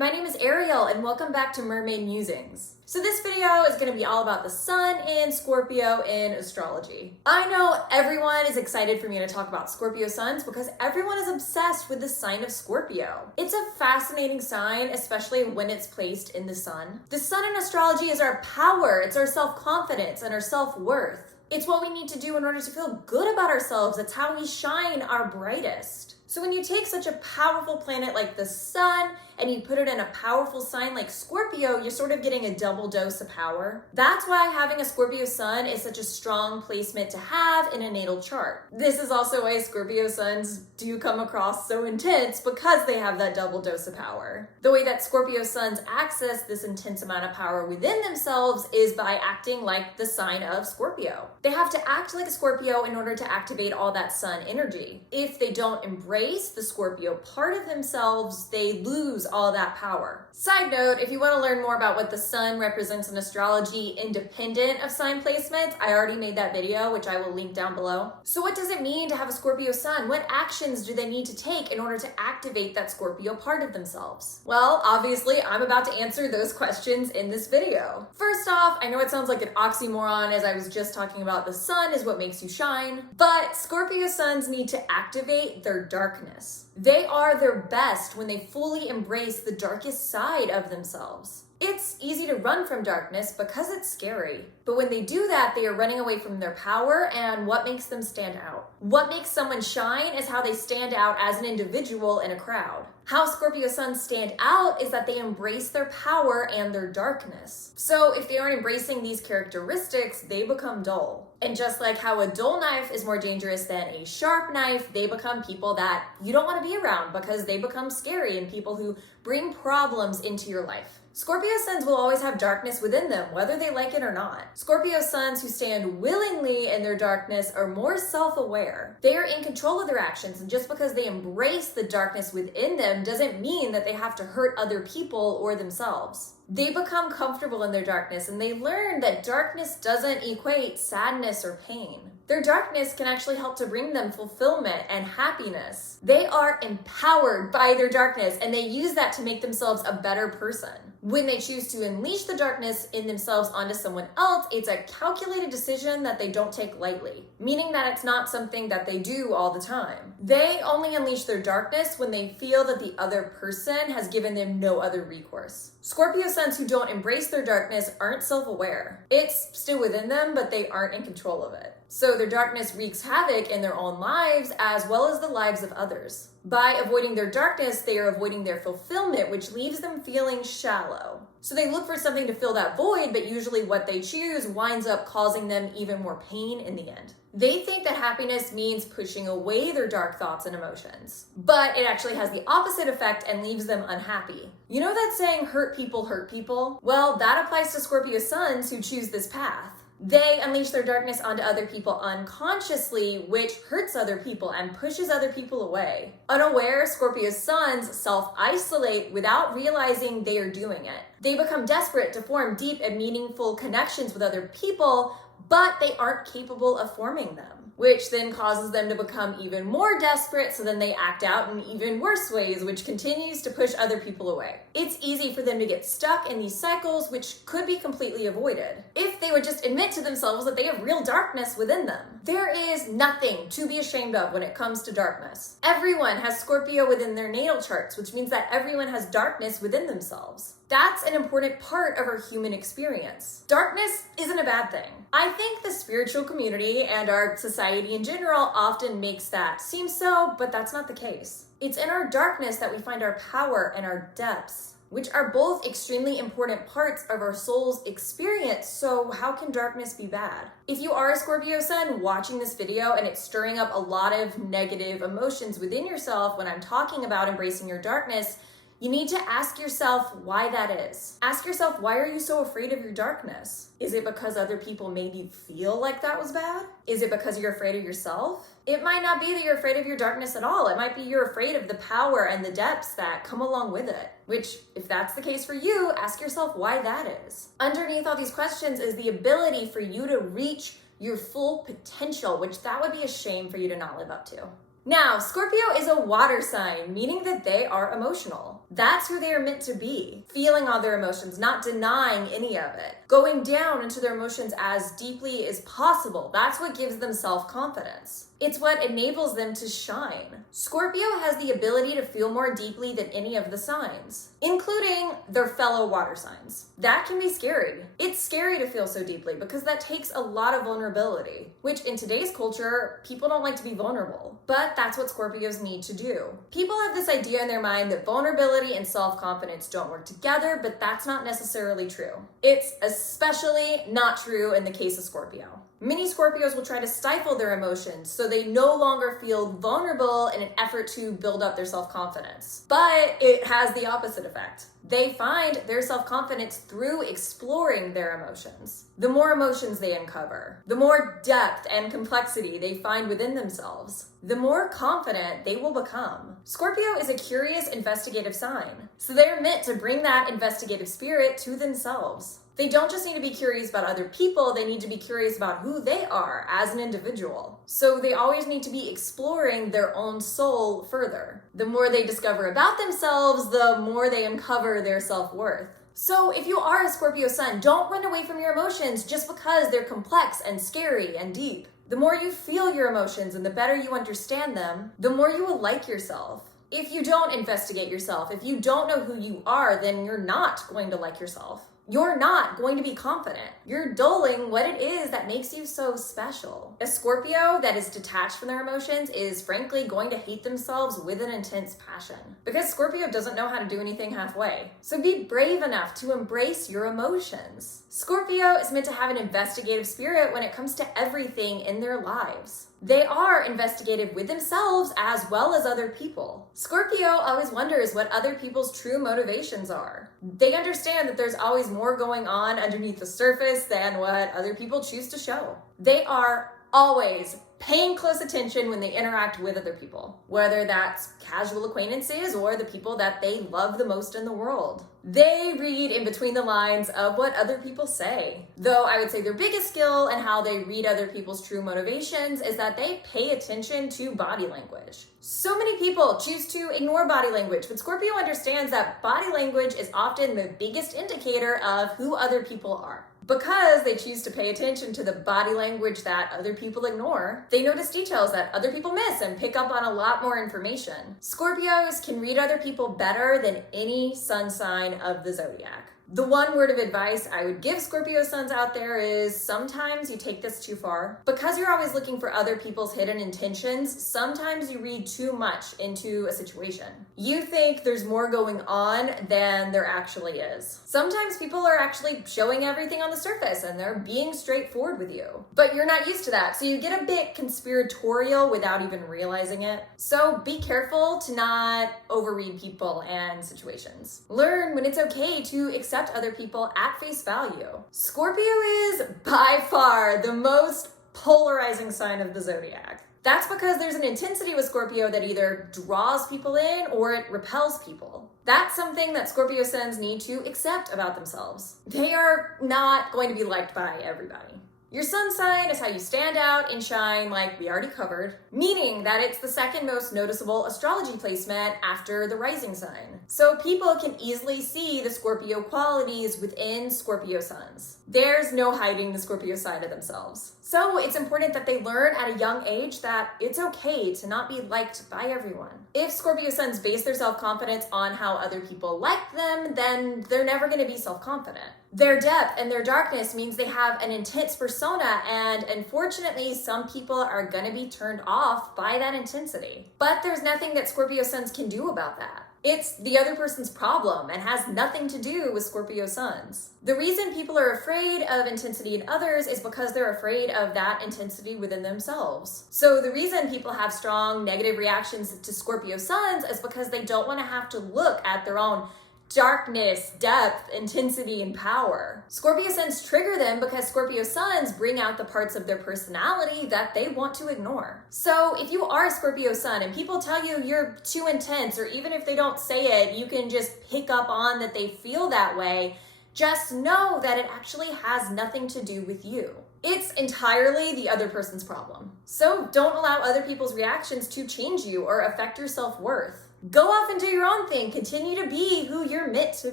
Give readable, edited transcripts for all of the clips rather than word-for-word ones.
my name is Ariel and welcome back to Mermaid Musings. So this video is going to be all about the sun in Scorpio in astrology. I know everyone is excited for me to talk about Scorpio suns because everyone is obsessed with the sign of Scorpio. It's a fascinating sign, especially when it's placed in the sun. The sun in astrology is our power, it's our self-confidence and our self-worth. It's what we need to do in order to feel good about ourselves. It's how we shine our brightest. So when you take such a powerful planet like the sun and you put it in a powerful sign like Scorpio, you're sort of getting a double dose of power. That's why having a Scorpio sun is such a strong placement to have in a natal chart. This is also why Scorpio suns do come across so intense because they have that double dose of power. The way that Scorpio suns access this intense amount of power within themselves is by acting like the sign of Scorpio. They have to act like a Scorpio in order to activate all that sun energy. If they don't embrace the Scorpio part of themselves, they lose all that power. Side note, if you want to learn more about what the sun represents in astrology independent of sign placements, I already made that video, which I will link down below. So what does it mean to have a Scorpio sun? What actions do they need to take in order to activate that Scorpio part of themselves? Well, obviously, I'm about to answer those questions in this video. First off, I know it sounds like an oxymoron as I was just talking about the sun is what makes you shine, but Scorpio suns need to activate their darkness. They are their best when they fully embrace the darkest side of themselves. It's easy to run from darkness because it's scary. But when they do that, they are running away from their power and what makes them stand out. What makes someone shine is how they stand out as an individual in a crowd. How Scorpio suns stand out is that they embrace their power and their darkness. So if they aren't embracing these characteristics, they become dull. And just like how a dull knife is more dangerous than a sharp knife, they become people that you don't want to be around because they become scary and people who bring problems into your life. Scorpio suns will always have darkness within them, whether they like it or not. Scorpio suns who stand willingly in their darkness are more self-aware. They are in control of their actions, and just because they embrace the darkness within them doesn't mean that they have to hurt other people or themselves. They become comfortable in their darkness, and they learn that darkness doesn't equate sadness or pain. Their darkness can actually help to bring them fulfillment and happiness. They are empowered by their darkness, and they use that to make themselves a better person. When they choose to unleash the darkness in themselves onto someone else, it's a calculated decision that they don't take lightly, meaning that it's not something that they do all the time. They only unleash their darkness when they feel that the other person has given them no other recourse. Scorpio suns who don't embrace their darkness aren't self-aware. It's still within them, but they aren't in control of it. So their darkness wreaks havoc in their own lives as well as the lives of others. By avoiding their darkness, they are avoiding their fulfillment, which leaves them feeling shallow. So they look for something to fill that void, but usually what they choose winds up causing them even more pain in the end. They think that happiness means pushing away their dark thoughts and emotions, but it actually has the opposite effect and leaves them unhappy. You know that saying, hurt people hurt people? Well, that applies to Scorpio suns who choose this path. They unleash their darkness onto other people unconsciously, which hurts other people and pushes other people away. Unaware, Scorpio suns self-isolate without realizing they are doing it. They become desperate to form deep and meaningful connections with other people, but they aren't capable of forming them, which then causes them to become even more desperate, so then they act out in even worse ways, which continues to push other people away. It's easy for them to get stuck in these cycles, which could be completely avoided if they would just admit to themselves that they have real darkness within them. There is nothing to be ashamed of when it comes to darkness. Everyone has Scorpio within their natal charts, which means that everyone has darkness within themselves. That's an important part of our human experience. Darkness isn't a bad thing. I think the spiritual community and our society in general often makes that seem so, but that's not the case. It's in our darkness that we find our power and our depths, which are both extremely important parts of our soul's experience, so how can darkness be bad? If you are a Scorpio sun watching this video and it's stirring up a lot of negative emotions within yourself when I'm talking about embracing your darkness, you need to ask yourself why that is. Ask yourself, why are you so afraid of your darkness? Is it because other people made you feel like that was bad? Is it because you're afraid of yourself? It might not be that you're afraid of your darkness at all. It might be you're afraid of the power and the depths that come along with it. Which, if that's the case for you, ask yourself why that is. Underneath all these questions is the ability for you to reach your full potential, which that would be a shame for you to not live up to. Now, Scorpio is a water sign, meaning that they are emotional. That's who they are meant to be, feeling all their emotions, not denying any of it, going down into their emotions as deeply as possible. That's what gives them self-confidence. It's what enables them to shine. Scorpio has the ability to feel more deeply than any of the signs, including their fellow water signs. That can be scary. It's scary to feel so deeply because that takes a lot of vulnerability, which in today's culture, people don't like to be vulnerable. But that's what Scorpios need to do. People have this idea in their mind that vulnerability and self-confidence don't work together, but that's not necessarily true. It's especially not true in the case of Scorpio. Many Scorpios will try to stifle their emotions so they no longer feel vulnerable in an effort to build up their self-confidence. But it has the opposite effect. They find their self-confidence through exploring their emotions. The more emotions they uncover, the more depth and complexity they find within themselves, the more confident they will become. Scorpio is a curious, investigative sign, so they're meant to bring that investigative spirit to themselves. They don't just need to be curious about other people, they need to be curious about who they are as an individual. So they always need to be exploring their own soul further. The more they discover about themselves, the more they uncover their self-worth. So if you are a Scorpio sun, don't run away from your emotions just because they're complex and scary and deep. The more you feel your emotions and the better you understand them, the more you will like yourself. If you don't investigate yourself, if you don't know who you are, then you're not going to like yourself. You're not going to be confident. You're dulling what it is that makes you so special. A Scorpio that is detached from their emotions is frankly going to hate themselves with an intense passion because Scorpio doesn't know how to do anything halfway. So be brave enough to embrace your emotions. Scorpio is meant to have an investigative spirit when it comes to everything in their lives. They are investigative with themselves as well as other people. Scorpio always wonders what other people's true motivations are. They understand that there's always more going on underneath the surface than what other people choose to show. They are always paying close attention when they interact with other people, whether that's casual acquaintances or the people that they love the most in the world. They read in between the lines of what other people say. Though I would say their biggest skill in how they read other people's true motivations is that they pay attention to body language. So many people choose to ignore body language, but Scorpio understands that body language is often the biggest indicator of who other people are. Because they choose to pay attention to the body language that other people ignore, they notice details that other people miss and pick up on a lot more information. Scorpios can read other people better than any sun sign of the zodiac. The one word of advice I would give Scorpio suns out there is sometimes you take this too far. Because you're always looking for other people's hidden intentions, sometimes you read too much into a situation. You think there's more going on than there actually is. Sometimes people are actually showing everything on the surface and they're being straightforward with you. But you're not used to that, so you get a bit conspiratorial without even realizing it. So be careful to not overread people and situations. Learn when it's okay to accept other people at face value. Scorpio is by far the most polarizing sign of the zodiac. That's because there's an intensity with Scorpio that either draws people in or it repels people. That's something that Scorpio suns need to accept about themselves. They are not going to be liked by everybody. Your sun sign is how you stand out and shine, like we already covered, meaning that it's the second most noticeable astrology placement after the rising sign. So people can easily see the Scorpio qualities within Scorpio suns. There's no hiding the Scorpio side of themselves. So it's important that they learn at a young age that it's okay to not be liked by everyone. If Scorpio suns base their self-confidence on how other people like them, then they're never going to be self-confident. Their depth and their darkness means they have an intense persona, and unfortunately, some people are going to be turned off by that intensity. But there's nothing that Scorpio suns can do about that. It's the other person's problem and has nothing to do with Scorpio suns. The reason people are afraid of intensity in others is because they're afraid of that intensity within themselves. So the reason people have strong negative reactions to Scorpio suns is because they don't want to have to look at their own darkness, depth, intensity, and power. Scorpio suns trigger them because Scorpio suns bring out the parts of their personality that they want to ignore. So if you are a Scorpio sun and people tell you you're too intense, or even if they don't say it, you can just pick up on that they feel that way, just know that it actually has nothing to do with you. It's entirely the other person's problem. So don't allow other people's reactions to change you or affect your self-worth. Go off and do your own thing. Continue to be who you're meant to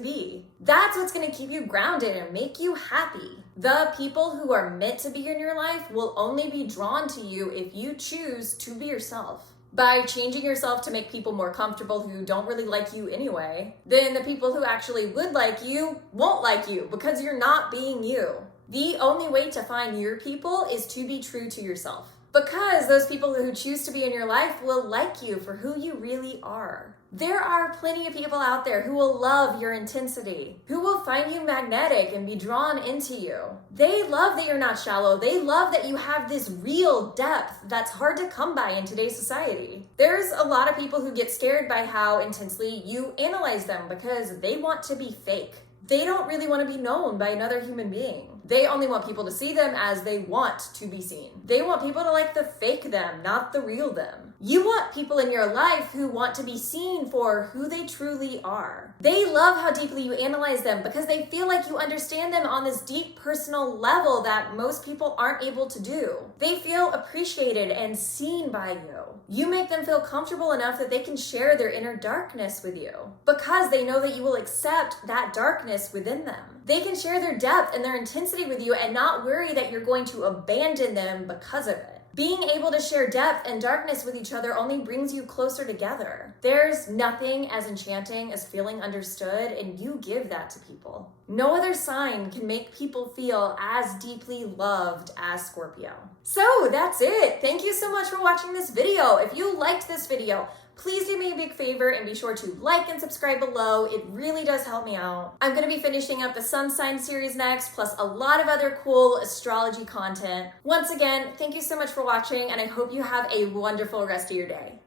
be. That's what's going to keep you grounded and make you happy. The people who are meant to be in your life will only be drawn to you if you choose to be yourself. By changing yourself to make people more comfortable who don't really like you anyway, then the people who actually would like you won't like you because you're not being you. The only way to find your people is to be true to yourself. Because those people who choose to be in your life will like you for who you really are. There are plenty of people out there who will love your intensity, who will find you magnetic and be drawn into you. They love that you're not shallow. They love that you have this real depth that's hard to come by in today's society. There's a lot of people who get scared by how intensely you analyze them because they want to be fake. They don't really want to be known by another human being. They only want people to see them as they want to be seen. They want people to like the fake them, not the real them. You want people in your life who want to be seen for who they truly are. They love how deeply you analyze them because they feel like you understand them on this deep personal level that most people aren't able to do. They feel appreciated and seen by you. You make them feel comfortable enough that they can share their inner darkness with you because they know that you will accept that darkness within them. They can share their depth and their intensity with you and not worry that you're going to abandon them because of it. Being able to share depth and darkness with each other only brings you closer together. There's nothing as enchanting as feeling understood, and you give that to people. No other sign can make people feel as deeply loved as Scorpio. So that's it. Thank you so much for watching this video. If you liked this video, please do me a big favor and be sure to like and subscribe below. It really does help me out. I'm going to be finishing up the Sun Sign series next, plus a lot of other cool astrology content. Once again, thank you so much for watching, and I hope you have a wonderful rest of your day.